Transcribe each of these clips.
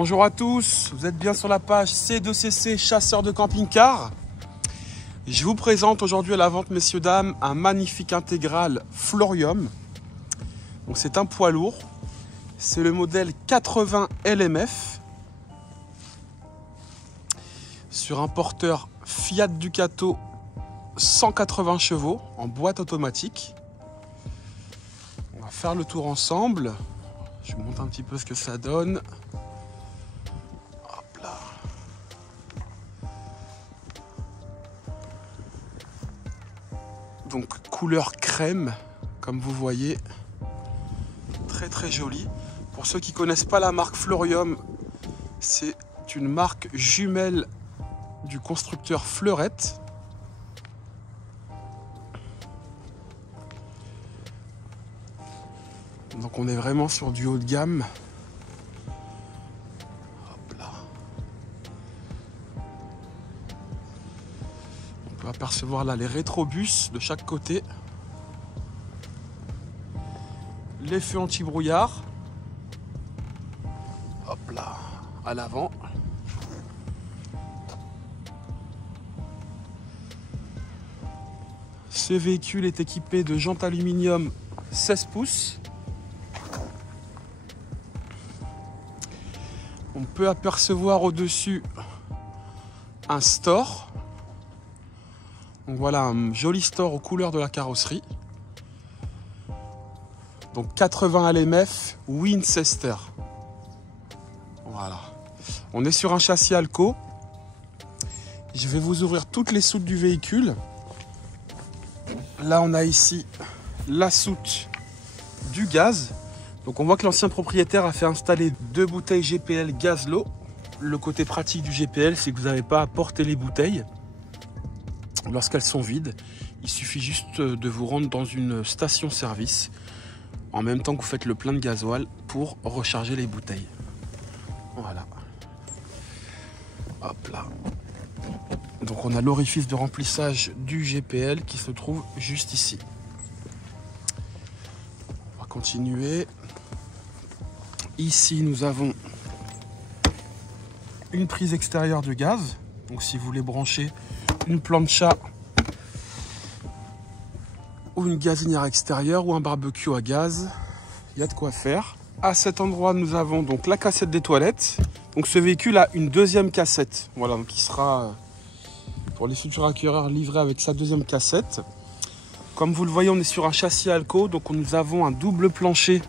Bonjour à tous, vous êtes bien sur la page C2CC Chasseur de camping-car. Je vous présente aujourd'hui à la vente, messieurs, dames, un magnifique intégral Florium. Donc c'est un poids lourd, c'est le modèle 80 LMF sur un porteur Fiat Ducato 180 chevaux en boîte automatique. On va faire le tour ensemble. Je vous montre un petit peu ce que ça donne. Hop là. Donc couleur crème, comme vous voyez, très très joli. Pour ceux qui ne connaissent pas la marque Florium, c'est une marque jumelle du constructeur Fleurette. Donc on est vraiment sur du haut de gamme. Hop là. On peut apercevoir là les rétrobus de chaque côté. Les feux anti-brouillard. Hop là, à l'avant. Ce véhicule est équipé de jantes aluminium 16 pouces. On peut apercevoir au-dessus un store. Donc voilà un joli store aux couleurs de la carrosserie. Donc 80 LMF Winchester. Voilà. On est sur un châssis Alco. Je vais vous ouvrir toutes les soutes du véhicule. Là on a ici la soute du gaz. Donc on voit que l'ancien propriétaire a fait installer 2 bouteilles GPL Gazlo. Le côté pratique du GPL, c'est que vous n'avez pas à porter les bouteilles lorsqu'elles sont vides. Il suffit juste de vous rendre dans une station-service en même temps que vous faites le plein de gasoil pour recharger les bouteilles. Voilà. Hop là. Donc on a l'orifice de remplissage du GPL qui se trouve juste ici. On va continuer. Ici, nous avons une prise extérieure de gaz. Donc, si vous voulez brancher une plancha ou une gazinière extérieure ou un barbecue à gaz, il y a de quoi faire. À cet endroit, nous avons donc la cassette des toilettes. Donc, ce véhicule a une deuxième cassette. Voilà, donc il sera pour les futurs acquéreurs livré avec sa deuxième cassette. Comme vous le voyez, on est sur un châssis Alco. Donc, nous avons un double plancher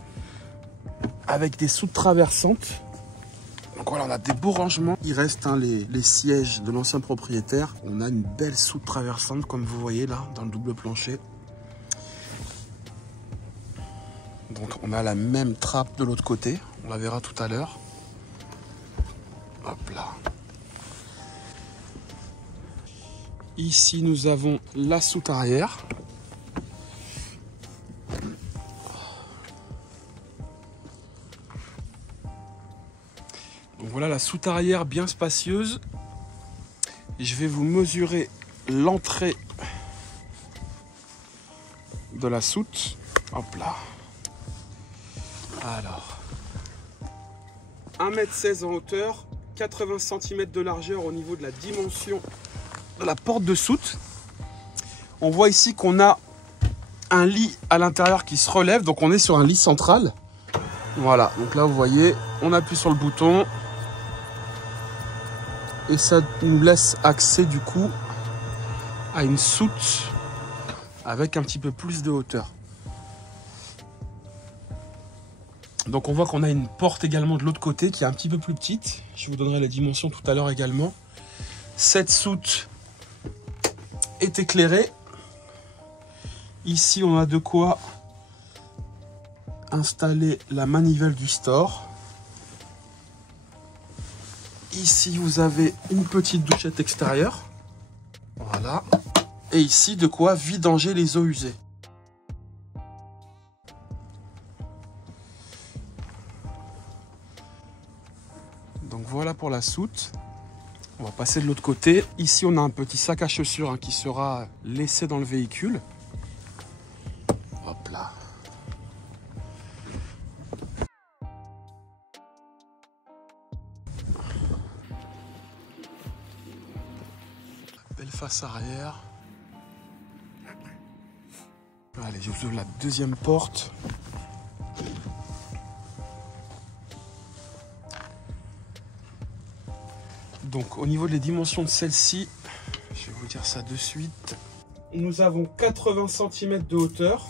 avec des soutes traversantes. Donc voilà, on a des beaux rangements. Il reste les sièges de l'ancien propriétaire. On a une belle soute traversante comme vous voyez là dans le double plancher. Donc on a la même trappe de l'autre côté. On la verra tout à l'heure. Hop là. Ici nous avons la soute arrière. Donc voilà la soute arrière bien spacieuse. Je vais vous mesurer l'entrée de la soute. Hop là. Alors, 1,16 m en hauteur, 80 cm de largeur au niveau de la dimension de la porte de soute. On voit ici qu'on a un lit à l'intérieur qui se relève. Donc on est sur un lit central. Voilà, donc là vous voyez, on appuie sur le bouton. Et ça nous laisse accès du coup à une soute avec un petit peu plus de hauteur. Donc on voit qu'on a une porte également de l'autre côté qui est un petit peu plus petite. Je vous donnerai les dimensions tout à l'heure également. Cette soute est éclairée. Ici on a de quoi installer la manivelle du store. Ici, vous avez une petite douchette extérieure. Voilà. Et ici, de quoi vidanger les eaux usées. Donc voilà pour la soute. On va passer de l'autre côté. Ici, on a un petit sac à chaussures qui sera laissé dans le véhicule. Hop là. face arrière. Allez, je vous ouvre la deuxième porte. Donc au niveau des dimensions de celle-ci, je vais vous dire ça de suite. Nous avons 80 cm de hauteur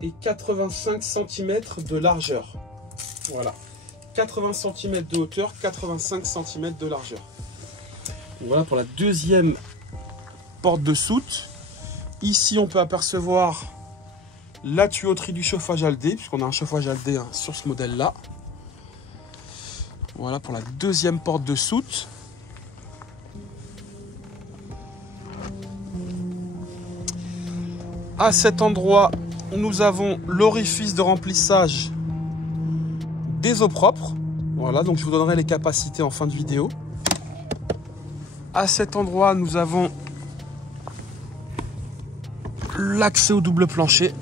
et 85 cm de largeur. Voilà. 80 cm de hauteur, 85 cm de largeur. Donc voilà pour la deuxième porte de soute. Ici, on peut apercevoir la tuyauterie du chauffage Aldé, puisqu'on a un chauffage Aldé sur ce modèle-là. Voilà pour la deuxième porte de soute. À cet endroit, nous avons l'orifice de remplissage des eaux propres. Voilà, donc je vous donnerai les capacités en fin de vidéo. À cet endroit, nous avons l'accès au double plancher.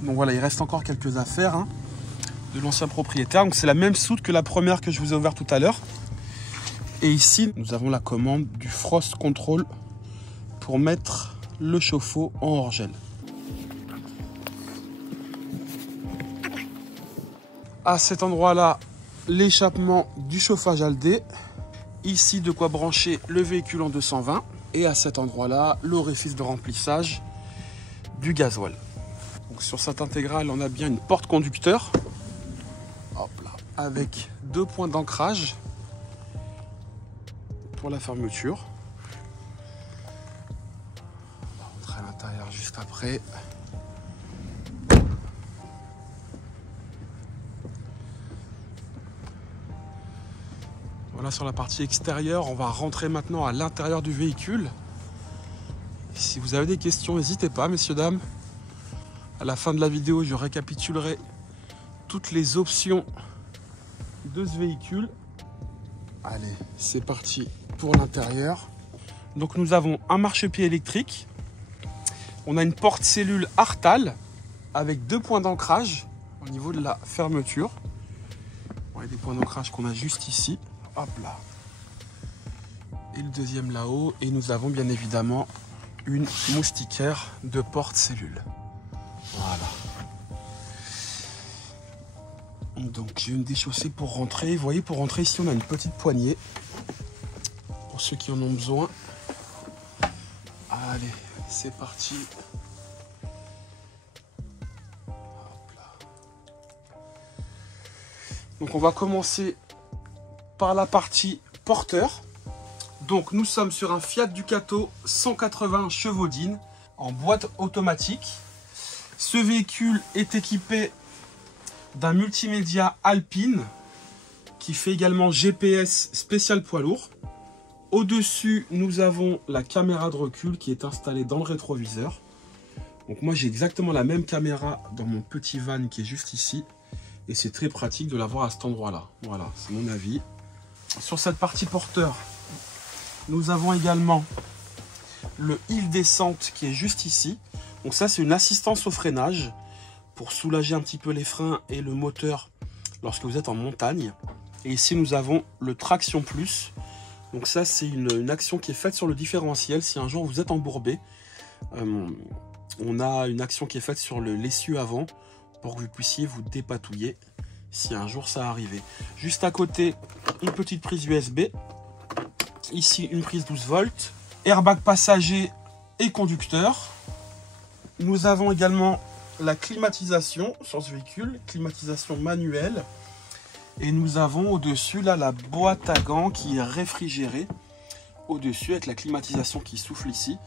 Donc voilà, il reste encore quelques affaires de l'ancien propriétaire. Donc c'est la même soute que la première que je vous ai ouverte tout à l'heure. Et ici, nous avons la commande du Frost Control pour mettre le chauffe-eau en hors-gel. À cet endroit-là, l'échappement du chauffage Aldé. Ici, de quoi brancher le véhicule en 220. Et à cet endroit-là, l'orifice de remplissage du gasoil. Donc sur cette intégrale, on a bien une porte conducteur. Hop là, avec 2 points d'ancrage pour la fermeture. On va rentrer à l'intérieur juste après. Voilà sur la partie extérieure, on va rentrer maintenant à l'intérieur du véhicule. Si vous avez des questions, n'hésitez pas, messieurs, dames. À la fin de la vidéo, je récapitulerai toutes les options de ce véhicule. Allez, c'est parti pour l'intérieur. Donc nous avons un marchepied électrique. On a une porte cellule Artal avec 2 points d'ancrage au niveau de la fermeture. Voilà, des points d'ancrage qu'on a juste ici. Hop là. Et le deuxième là-haut. Et nous avons bien évidemment une moustiquaire de porte cellule. Voilà. Donc j'ai une déchaussée pour rentrer. Vous voyez, pour rentrer ici, on a une petite poignée. Pour ceux qui en ont besoin. Allez, c'est parti. Hop là. Donc on va commencer par la partie porteur. Donc nous sommes sur un Fiat Ducato 180 chevaux-dine en boîte automatique. Ce véhicule est équipé d'un multimédia Alpine qui fait également GPS spécial poids lourd. Au-dessus, nous avons la caméra de recul qui est installée dans le rétroviseur. Donc moi j'ai exactement la même caméra dans mon petit van qui est juste ici. Et c'est très pratique de l'avoir à cet endroit-là. Voilà, c'est mon avis. Sur cette partie porteur, nous avons également le hill descente qui est juste ici. Donc ça, c'est une assistance au freinage pour soulager un petit peu les freins et le moteur lorsque vous êtes en montagne. Et ici, nous avons le traction plus. Donc ça, c'est une action qui est faite sur le différentiel. Si un jour vous êtes embourbé, on a une action qui est faite sur l'essieu avant pour que vous puissiez vous dépatouiller si un jour ça arrivait. Juste à côté, une petite prise USB. Ici, une prise 12 volts. Airbag passager et conducteur. Nous avons également la climatisation sur ce véhicule, climatisation manuelle. Et nous avons au-dessus là la boîte à gants qui est réfrigérée au-dessus avec la climatisation qui souffle ici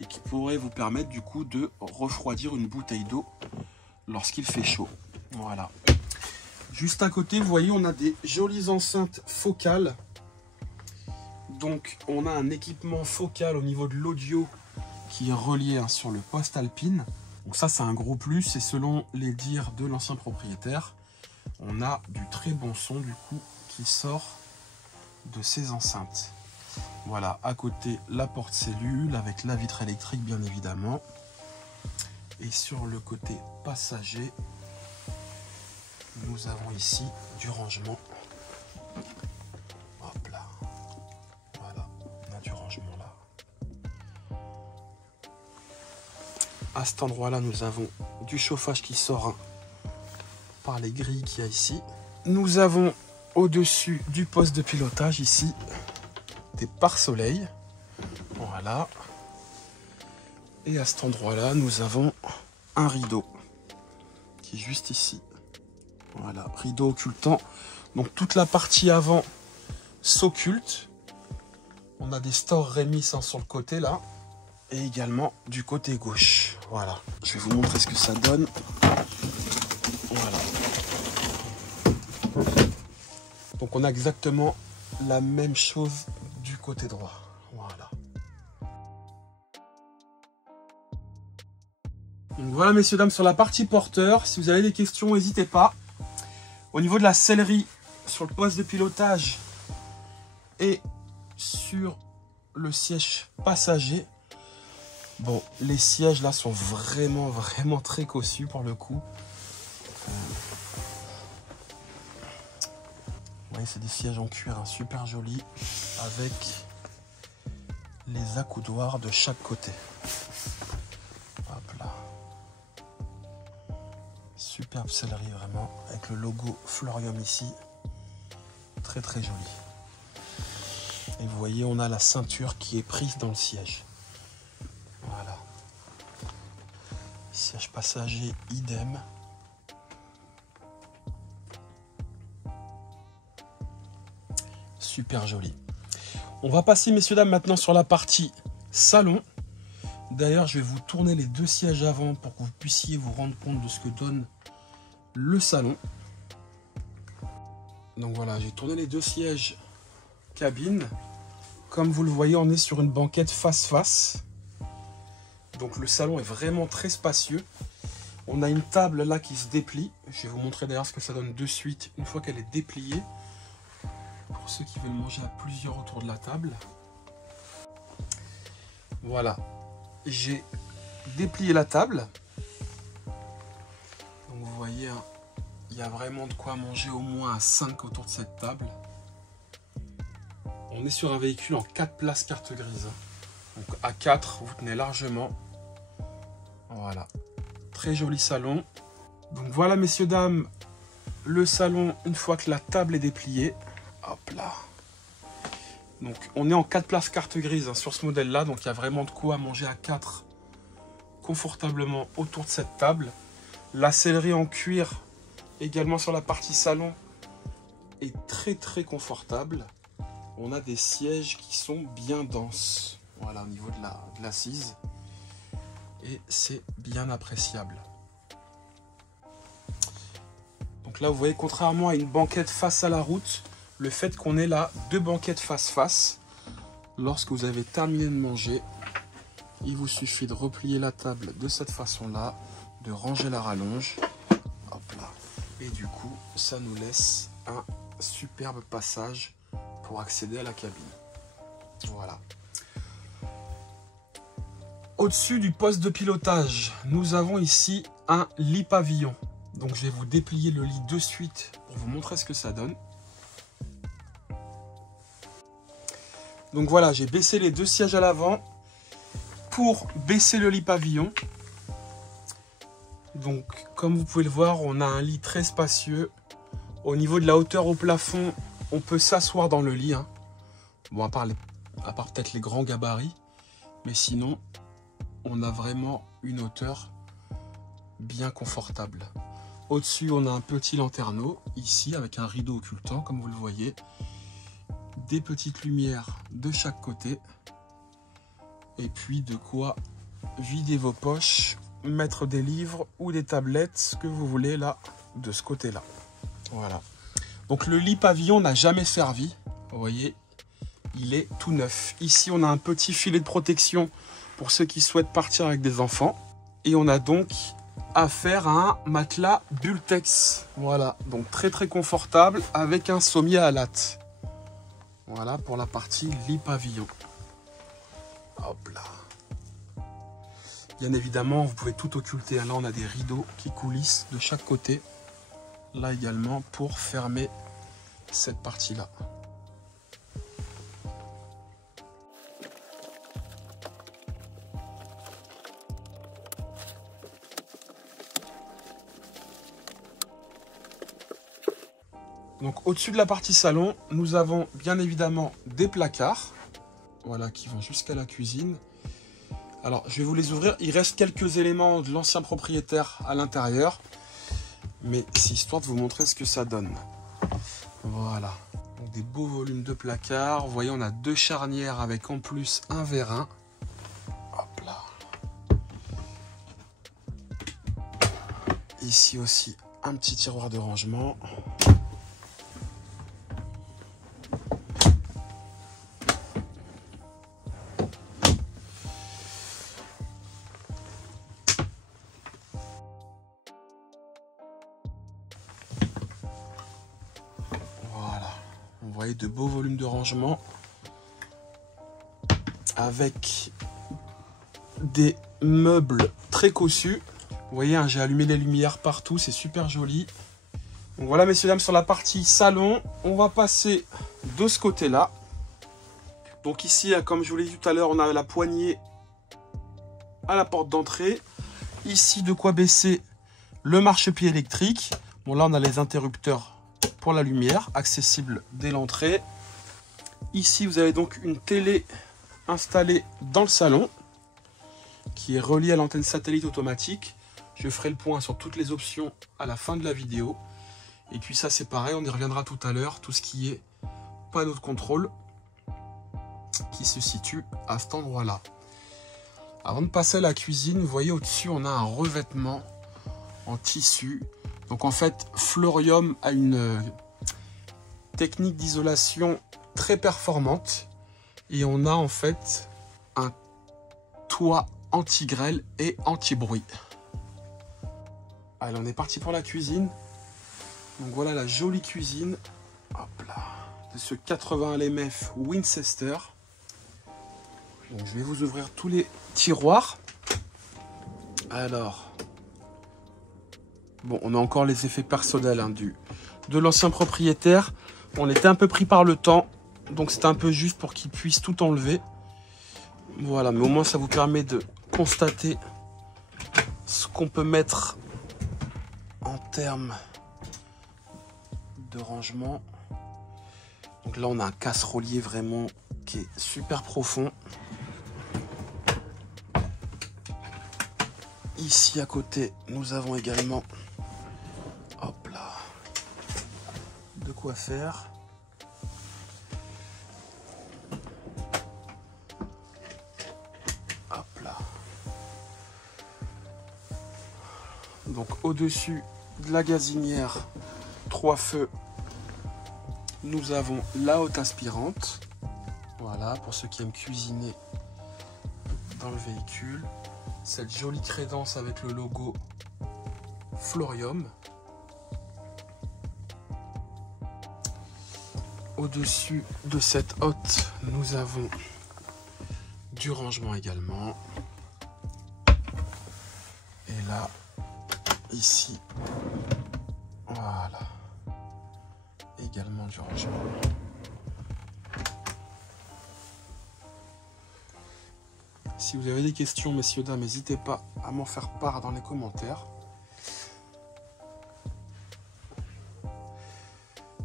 et qui pourrait vous permettre du coup de refroidir une bouteille d'eau lorsqu'il fait chaud. Voilà. Juste à côté, vous voyez, on a des jolies enceintes focales. Donc on a un équipement focal au niveau de l'audio qui est relié sur le poste Alpine. Donc ça, c'est un gros plus et selon les dires de l'ancien propriétaire, on a du très bon son du coup qui sort de ces enceintes. Voilà, à côté la porte cellule avec la vitre électrique bien évidemment. Et sur le côté passager, nous avons ici du rangement. Hop là. Voilà, on a du rangement là. cet endroit-là, nous avons du chauffage qui sort par les grilles qu'il y a ici. Nous avons au-dessus du poste de pilotage ici des pare-soleil. Voilà. Et à cet endroit-là, nous avons un rideau qui est juste ici. Voilà, rideau occultant. Donc toute la partie avant s'occulte. On a des stores Remis sur le côté là. Et également du côté gauche. Voilà. Je vais vous montrer ce que ça donne. Voilà. Donc on a exactement la même chose du côté droit. Voilà. Donc voilà messieurs dames sur la partie porteur. Si vous avez des questions, n'hésitez pas. Au niveau de la sellerie sur le poste de pilotage et sur le siège passager. Bon, les sièges là sont vraiment très cossus pour le coup. Vous voyez, c'est des sièges en cuir hein, super jolis avec les accoudoirs de chaque côté. Hop là. Superbe sellerie vraiment avec le logo Florium ici. Très joli. Et vous voyez, on a la ceinture qui est prise dans le siège. Voilà. Siège passager, idem. Super joli. On va passer, messieurs, dames, maintenant sur la partie salon. D'ailleurs, je vais vous tourner les deux sièges avant pour que vous puissiez vous rendre compte de ce que donne le salon. Donc voilà, j'ai tourné les deux sièges cabine. Comme vous le voyez, on est sur une banquette face-face. Donc le salon est vraiment très spacieux. On a une table là qui se déplie. Je vais vous montrer d'ailleurs ce que ça donne de suite une fois qu'elle est dépliée. Pour ceux qui veulent manger à plusieurs autour de la table. Voilà. J'ai déplié la table. Donc vous voyez, hein, il y a vraiment de quoi manger au moins à 5 autour de cette table. On est sur un véhicule en 4 places carte grise. Donc à 4, vous tenez largement. Voilà. Très joli salon. Donc voilà, messieurs, dames, le salon une fois que la table est dépliée. Hop là. Donc on est en 4 places carte grise hein, sur ce modèle-là. Donc il y a vraiment de quoi manger à 4 confortablement autour de cette table. La sellerie en cuir également sur la partie salon est très confortable. On a des sièges qui sont bien denses. Voilà, au niveau de l'assise. Et c'est bien appréciable. Donc là, vous voyez, contrairement à une banquette face à la route, le fait qu'on ait là 2 banquettes face-face, lorsque vous avez terminé de manger, il vous suffit de replier la table de cette façon-là, de ranger la rallonge. Hop là. Et du coup, ça nous laisse un superbe passage pour accéder à la cabine. Voilà. Au-dessus du poste de pilotage, nous avons ici un lit pavillon. Donc je vais vous déplier le lit de suite pour vous montrer ce que ça donne. Donc voilà, j'ai baissé les 2 sièges à l'avant pour baisser le lit pavillon. Donc comme vous pouvez le voir, on a un lit très spacieux. Au niveau de la hauteur au plafond, on peut s'asseoir dans le lit. Hein. Bon, à part peut-être les grands gabarits. Mais sinon, on a vraiment une hauteur bien confortable. Au-dessus, on a un petit lanterneau, ici, avec un rideau occultant, comme vous le voyez. Des petites lumières de chaque côté. Et puis, de quoi vider vos poches, mettre des livres ou des tablettes, ce que vous voulez, là, de ce côté-là. Voilà. Donc, le lit pavillon n'a jamais servi. Vous voyez, il est tout neuf. Ici, on a un petit filet de protection pour ceux qui souhaitent partir avec des enfants. Et on a donc affaire à un matelas Bultex. Voilà, donc très confortable avec un sommier à latte. Voilà pour la partie lit pavillon. Hop là. Bien évidemment, vous pouvez tout occulter. Là, on a des rideaux qui coulissent de chaque côté. Là également pour fermer cette partie-là. Donc au-dessus de la partie salon, nous avons bien évidemment des placards. Voilà, qui vont jusqu'à la cuisine. Alors, je vais vous les ouvrir. Il reste quelques éléments de l'ancien propriétaire à l'intérieur. Mais c'est histoire de vous montrer ce que ça donne. Voilà. Donc, des beaux volumes de placards. Vous voyez, on a 2 charnières avec en plus un vérin. Hop là. Ici aussi, un petit tiroir de rangement. Vous voyez de beaux volumes de rangement avec des meubles très cossus. Vous voyez, hein, j'ai allumé les lumières partout, c'est super joli. Donc voilà, messieurs, dames, sur la partie salon, on va passer de ce côté-là. Donc ici, comme je vous l'ai dit tout à l'heure, on a la poignée à la porte d'entrée. Ici, de quoi baisser le marchepied électrique. Bon, là, on a les interrupteurs pour la lumière, accessible dès l'entrée. Ici, vous avez donc une télé installée dans le salon, qui est reliée à l'antenne satellite automatique. Je ferai le point sur toutes les options à la fin de la vidéo. Et puis ça, c'est pareil, on y reviendra tout à l'heure. Tout ce qui est panneau de contrôle, qui se situe à cet endroit-là. Avant de passer à la cuisine, vous voyez au-dessus, on a un revêtement en tissu. Donc en fait, Florium a une technique d'isolation très performante. Et on a en fait un toit anti-grêle et anti-bruit. Allez, on est parti pour la cuisine. Donc voilà la jolie cuisine. Hop là. De ce 80 LMF Winchester. Donc je vais vous ouvrir tous les tiroirs. Alors... Bon, on a encore les effets personnels hein, de l'ancien propriétaire. On était un peu pris par le temps, donc c'était un peu juste pour qu'il puisse tout enlever. Voilà, mais au moins ça vous permet de constater ce qu'on peut mettre en termes de rangement. Donc là, on a un casserolier vraiment qui est super profond. Ici à côté, nous avons également... Hop là, de quoi faire. Hop là. Donc au-dessus de la gazinière 3 feux, nous avons la haute aspirante. Voilà, pour ceux qui aiment cuisiner dans le véhicule. Cette jolie crédence avec le logo Florium. Au-dessus de cette hotte, nous avons du rangement également. Et là, ici, voilà, également du rangement. Si vous avez des questions, messieurs, dames, n'hésitez pas à m'en faire part dans les commentaires.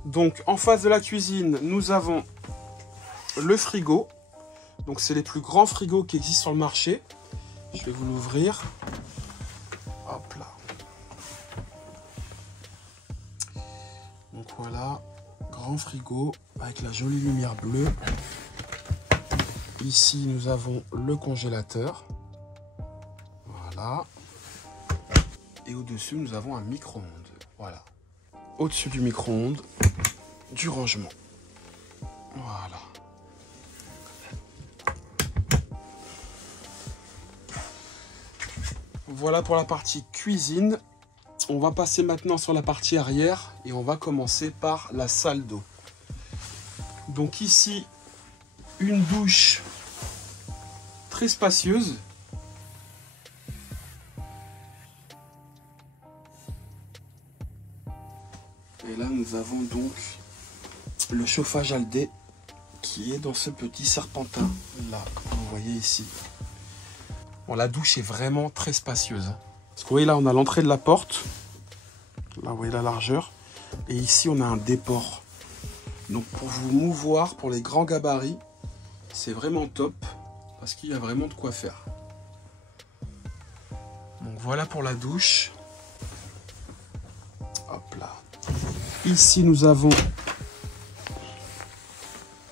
Donc, en face de la cuisine, nous avons le frigo. Donc, c'est les plus grands frigos qui existent sur le marché. Je vais vous l'ouvrir. Hop là. Donc, voilà. Grand frigo avec la jolie lumière bleue. Ici, nous avons le congélateur. Voilà. Et au-dessus, nous avons un micro-ondes. Voilà. Au-dessus du micro-ondes, du rangement. Voilà. Voilà pour la partie cuisine. On va passer maintenant sur la partie arrière et on va commencer par la salle d'eau. Donc ici, une douche très spacieuse. Et là, nous avons donc le chauffage Aldé qui est dans ce petit serpentin là, vous voyez ici. Bon, la douche est vraiment très spacieuse. Parce que vous voyez là, on a l'entrée de la porte. Là, vous voyez la largeur. Et ici, on a un déport. Donc pour vous mouvoir, pour les grands gabarits, c'est vraiment top. Parce qu'il y a vraiment de quoi faire. Donc voilà pour la douche. Hop là. Ici, nous avons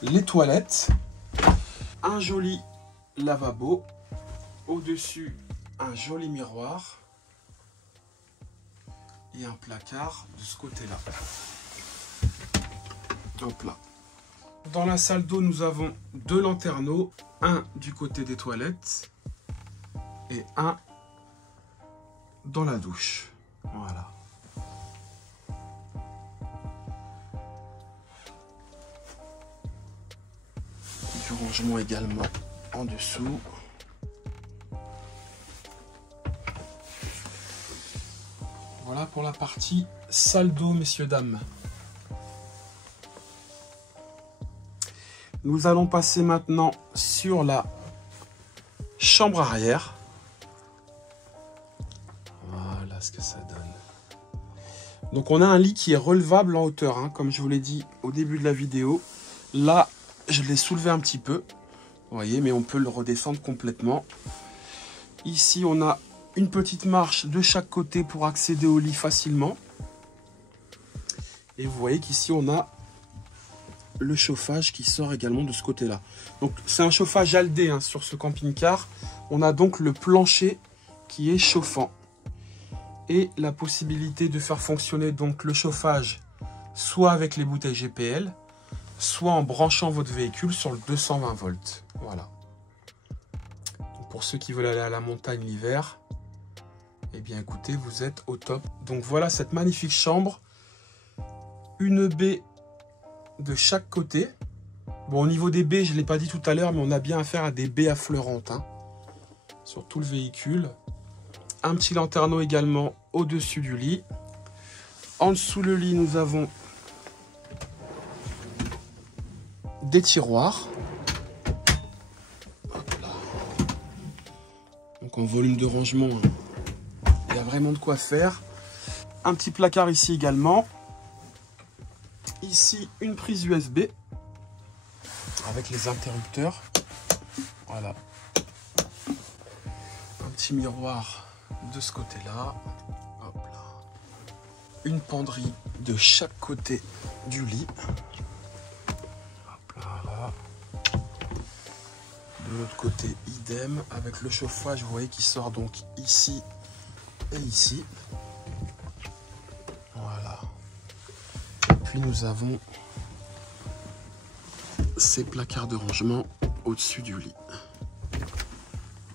les toilettes. Un joli lavabo. Au-dessus, un joli miroir. Et un placard de ce côté-là. Hop là. Dans la salle d'eau, nous avons 2 lanterneaux. Un du côté des toilettes. Et un dans la douche. Voilà. Du rangement également en dessous. Voilà pour la partie salle d'eau, messieurs, dames. Nous allons passer maintenant sur la chambre arrière. Voilà ce que ça donne. Donc on a un lit qui est relevable en hauteur, hein, comme je vous l'ai dit au début de la vidéo. Là, je l'ai soulevé un petit peu, vous voyez, mais on peut le redescendre complètement. Ici, on a une petite marche de chaque côté pour accéder au lit facilement. Et vous voyez qu'ici, on a le chauffage qui sort également de ce côté-là. Donc, c'est un chauffage Aldé hein, sur ce camping-car. On a donc le plancher qui est chauffant. Et la possibilité de faire fonctionner donc le chauffage soit avec les bouteilles GPL, soit en branchant votre véhicule sur le 220 volts. Voilà. Donc pour ceux qui veulent aller à la montagne l'hiver, eh bien écoutez, vous êtes au top. Donc voilà cette magnifique chambre. Une baie de chaque côté. Bon, au niveau des baies, je ne l'ai pas dit tout à l'heure, mais on a bien affaire à des baies affleurantes hein, sur tout le véhicule. Un petit lanterneau également au-dessus du lit. En dessous le lit, nous avons des tiroirs. Hop là. Donc en volume de rangement, il y a vraiment de quoi faire. Un petit placard ici également. Ici, une prise USB avec les interrupteurs. Voilà. Un petit miroir de ce côté-là. Hop là. Une penderie de chaque côté du lit. Hop là, là. De l'autre côté, idem. Avec le chauffage, vous voyez, qui sort donc ici et ici. Voilà. Puis nous avons ces placards de rangement au-dessus du lit.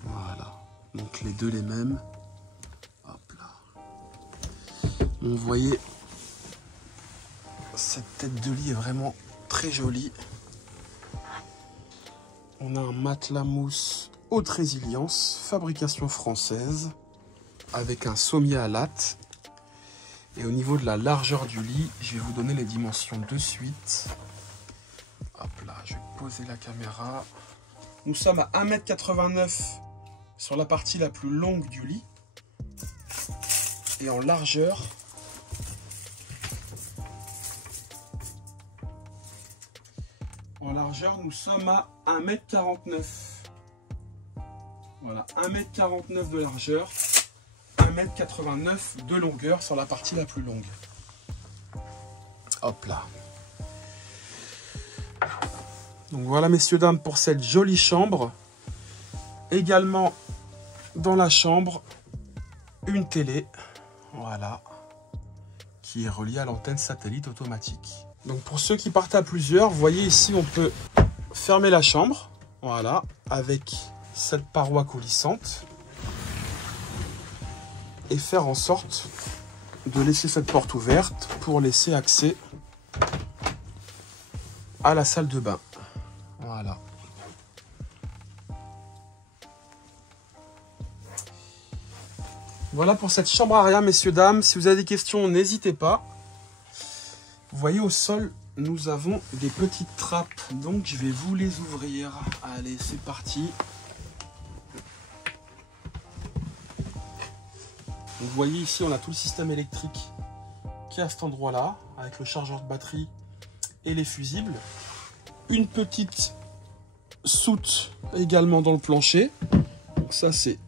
Voilà. Donc les deux les mêmes. Hop là. Vous voyez, cette tête de lit est vraiment très jolie. On a un matelas mousse haute résilience, fabrication française, avec un sommier à latte. Et au niveau de la largeur du lit, je vais vous donner les dimensions de suite. Hop là, je vais poser la caméra. Nous sommes à 1,89 m sur la partie la plus longue du lit. Et en largeur, nous sommes à 1,49 m. Voilà, 1,49 m de largeur, 1,89 m de longueur sur la partie la plus longue. Hop là. Donc voilà, messieurs, dames, pour cette jolie chambre. Également, dans la chambre, une télé, voilà, qui est reliée à l'antenne satellite automatique. Donc pour ceux qui partent à plusieurs, vous voyez ici, on peut fermer la chambre, voilà, avec cette paroi coulissante. Et faire en sorte de laisser cette porte ouverte pour laisser accès à la salle de bain. Voilà. Voilà pour cette chambre arrière, messieurs, dames. Si vous avez des questions, n'hésitez pas. Vous voyez, au sol, nous avons des petites trappes. Donc, je vais vous les ouvrir. Allez, c'est parti. Vous voyez ici, on a tout le système électrique qui qui est à cet endroit-là, avec le chargeur de batterie et les fusibles. Une petite soute également dans le plancher. Donc ça, c'est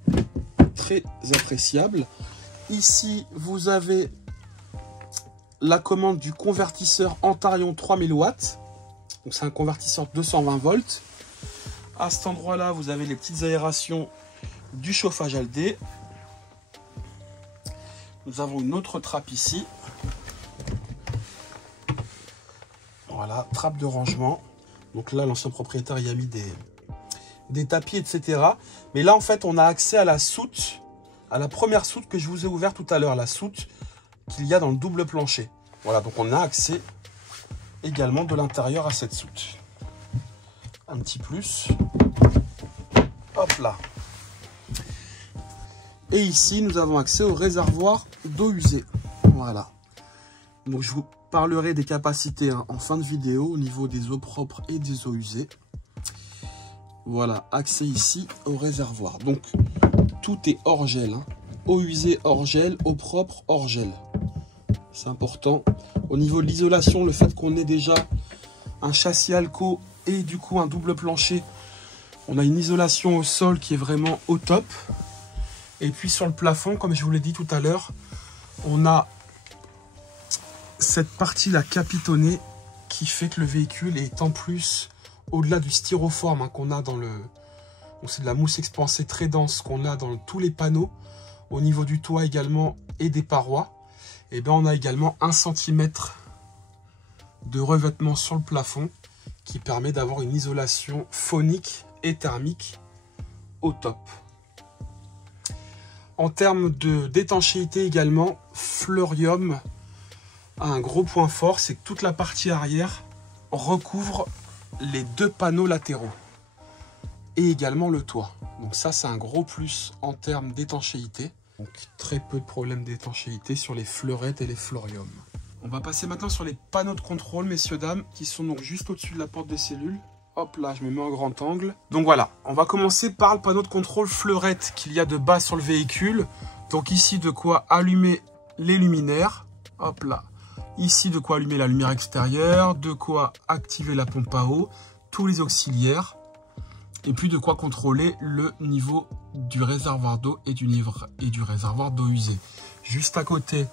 très appréciable. Ici, vous avez la commande du convertisseur Antarion 3000 watts. Donc c'est un convertisseur 220 volts. À cet endroit-là, vous avez les petites aérations du chauffage Aldé. Nous avons une autre trappe ici. Voilà, trappe de rangement. Donc là, l'ancien propriétaire y a mis des tapis, etc. Mais là, en fait, on a accès à la soute, à la première soute que je vous ai ouverte tout à l'heure, la soute qu'il y a dans le double plancher. Voilà, donc on a accès également de l'intérieur à cette soute. Un petit plus. Hop là. Et ici, nous avons accès au réservoir d'eau usée. Voilà. Donc, je vous parlerai des capacités en fin de vidéo au niveau des eaux propres et des eaux usées. Voilà, accès ici au réservoir. Donc, tout est hors gel. Eau usée hors gel, eau propre hors gel. C'est important. Au niveau de l'isolation, le fait qu'on ait déjà un châssis Alco et du coup un double plancher, on a une isolation au sol qui est vraiment au top. Et puis sur le plafond, comme je vous l'ai dit tout à l'heure, on a cette partie-là capitonnée qui fait que le véhicule est en plus, au-delà du styroforme qu'on a dans le... C'est de la mousse expansée très dense qu'on a dans tous les panneaux, au niveau du toit également et des parois. Et bien on a également 1 cm de revêtement sur le plafond qui permet d'avoir une isolation phonique et thermique au top. En termes d'étanchéité également, Fleurium a un gros point fort, c'est que toute la partie arrière recouvre les 2 panneaux latéraux et également le toit. Donc ça, c'est un gros plus en termes d'étanchéité. Donc très peu de problèmes d'étanchéité sur les fleurettes et les Fleurium. On va passer maintenant sur les panneaux de contrôle, messieurs, dames, qui sont donc juste au-dessus de la porte des cellules. Hop là, je me mets en grand angle. Donc voilà, on va commencer par le panneau de contrôle fleurette qu'il y a de base sur le véhicule. Donc ici, de quoi allumer les luminaires. Hop là. Ici, de quoi allumer la lumière extérieure, de quoi activer la pompe à eau, tous les auxiliaires. Et puis de quoi contrôler le niveau du réservoir d'eau et du réservoir d'eau usée. Juste à côté,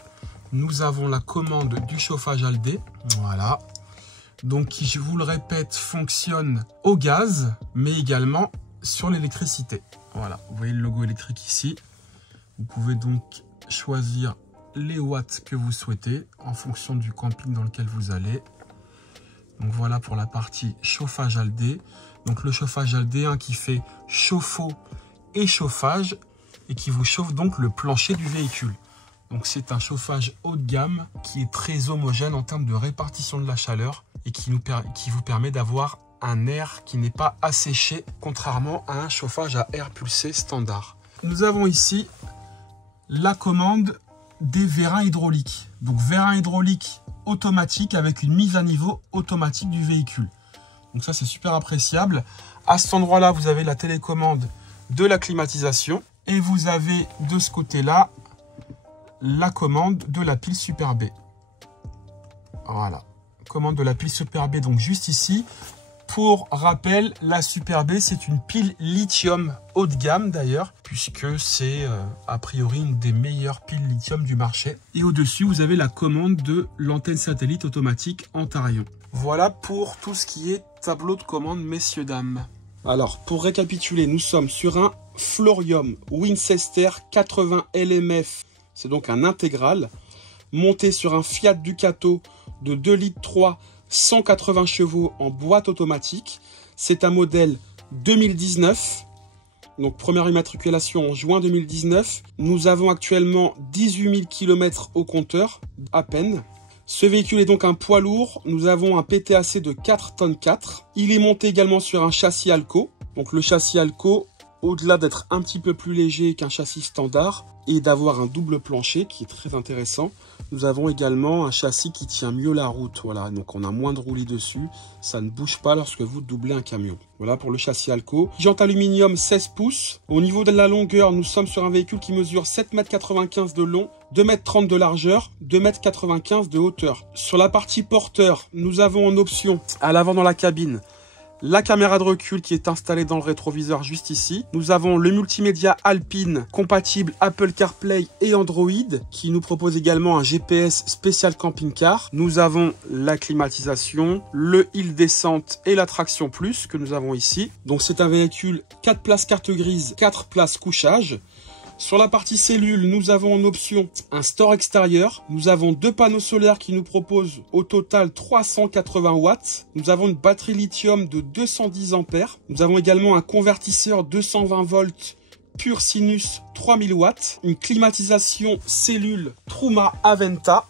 nous avons la commande du chauffage Aldé. Voilà. Donc qui, je vous le répète, fonctionne au gaz, mais également sur l'électricité. Voilà, vous voyez le logo électrique ici. Vous pouvez donc choisir les watts que vous souhaitez en fonction du camping dans lequel vous allez. Donc voilà pour la partie chauffage Aldé. Donc le chauffage Aldé qui fait chauffe-eau et chauffage et qui vous chauffe donc le plancher du véhicule. Donc c'est un chauffage haut de gamme qui est très homogène en termes de répartition de la chaleur et qui vous permet d'avoir un air qui n'est pas asséché, contrairement à un chauffage à air pulsé standard. Nous avons ici la commande des vérins hydrauliques. Donc vérins hydrauliques automatiques avec une mise à niveau automatique du véhicule. Donc ça, c'est super appréciable. À cet endroit-là, vous avez la télécommande de la climatisation et vous avez de ce côté-là la commande de la pile Super B. Voilà, commande de la pile Super B, donc juste ici. Pour rappel, la Super B, c'est une pile lithium haut de gamme d'ailleurs, puisque c'est a priori une des meilleures piles lithium du marché. Et au-dessus, vous avez la commande de l'antenne satellite automatique Antarion. Voilà pour tout ce qui est tableau de commande, messieurs, dames. Alors, pour récapituler, nous sommes sur un Fleurium Winchester 80 LMF. C'est donc un intégral, monté sur un Fiat Ducato de 2,3 litres, 180 chevaux en boîte automatique. C'est un modèle 2019, donc première immatriculation en juin 2019. Nous avons actuellement 18 000 km au compteur, à peine. Ce véhicule est donc un poids lourd. Nous avons un PTAC de 4,4 tonnes. Il est monté également sur un châssis Alco. Donc le châssis Alco, au-delà d'être un petit peu plus léger qu'un châssis standard et d'avoir un double plancher qui est très intéressant, nous avons également un châssis qui tient mieux la route. Voilà, donc on a moins de roulis dessus. Ça ne bouge pas lorsque vous doublez un camion. Voilà pour le châssis Alco. Jante aluminium 16 pouces. Au niveau de la longueur, nous sommes sur un véhicule qui mesure 7,95 m de long 2,30 m de largeur, 2,95 m de hauteur. Sur la partie porteur, nous avons en option, à l'avant dans la cabine, la caméra de recul qui est installée dans le rétroviseur juste ici. Nous avons le multimédia Alpine compatible Apple CarPlay et Android qui nous propose également un GPS spécial camping-car. Nous avons la climatisation, le hill descente et la traction plus que nous avons ici. Donc c'est un véhicule 4 places carte grise, 4 places couchage. Sur la partie cellule, nous avons en option un store extérieur. Nous avons 2 panneaux solaires qui nous proposent au total 380 watts. Nous avons une batterie lithium de 210 ampères. Nous avons également un convertisseur 220 volts pur sinus 3000 watts. Une climatisation cellule Truma Aventa.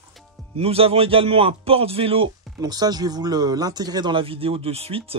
Nous avons également un porte-vélo. Donc ça, je vais vous l'intégrer dans la vidéo de suite.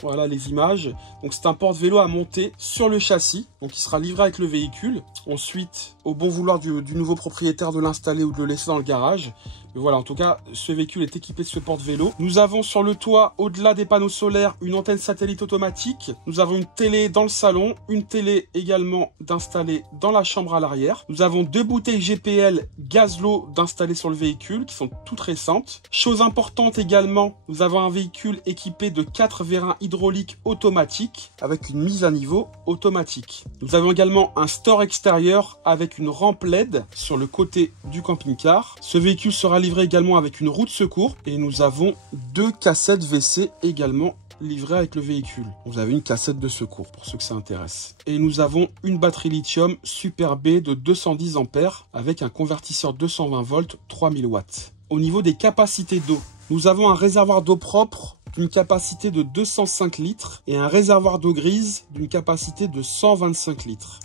Voilà les images. Donc c'est un porte-vélo à monter sur le châssis. Donc il sera livré avec le véhicule. Ensuite, au bon vouloir du nouveau propriétaire de l'installer ou de le laisser dans le garage. Mais voilà, en tout cas, ce véhicule est équipé de ce porte-vélo. Nous avons sur le toit, au-delà des panneaux solaires, une antenne satellite automatique. Nous avons une télé dans le salon, une télé également d'installer dans la chambre à l'arrière. Nous avons 2 bouteilles GPL gaz-l'eau d'installer sur le véhicule qui sont toutes récentes. Chose importante également, nous avons un véhicule équipé de 4 vérins hydrauliques automatiques avec une mise à niveau automatique. Nous avons également un store extérieur avec une rampe LED sur le côté du camping-car. Ce véhicule sera livré également avec une roue de secours et nous avons 2 cassettes WC également livrées avec le véhicule. Vous avez une cassette de secours pour ceux que ça intéresse. Et nous avons une batterie lithium Super B de 210 ampères avec un convertisseur 220 volts 3000 watts. Au niveau des capacités d'eau, nous avons un réservoir d'eau propre d'une capacité de 205 litres et un réservoir d'eau grise d'une capacité de 125 litres.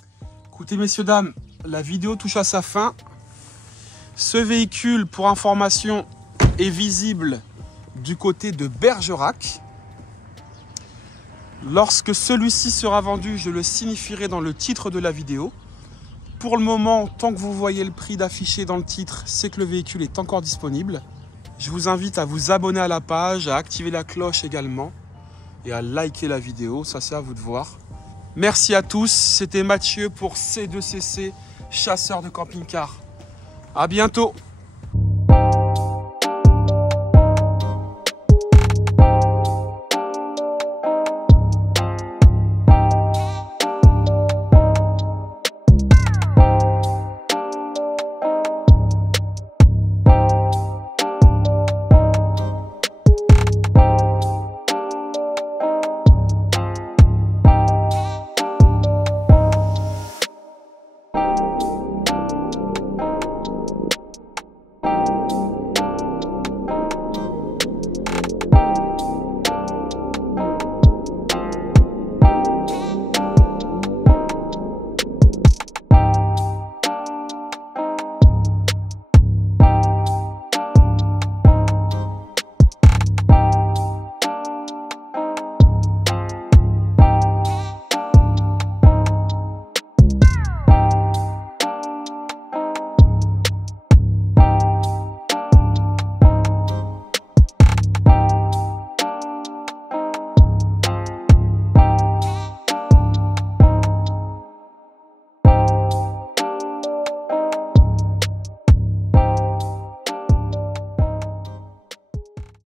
Écoutez messieurs, dames, la vidéo touche à sa fin. Ce véhicule, pour information, est visible du côté de Bergerac. Lorsque celui-ci sera vendu, je le signifierai dans le titre de la vidéo. Pour le moment, tant que vous voyez le prix d'affiché dans le titre, c'est que le véhicule est encore disponible. Je vous invite à vous abonner à la page, à activer la cloche également et à liker la vidéo, ça c'est à vous de voir. Merci à tous, c'était Mathieu pour C2CC, chasseur de camping-car. À bientôt!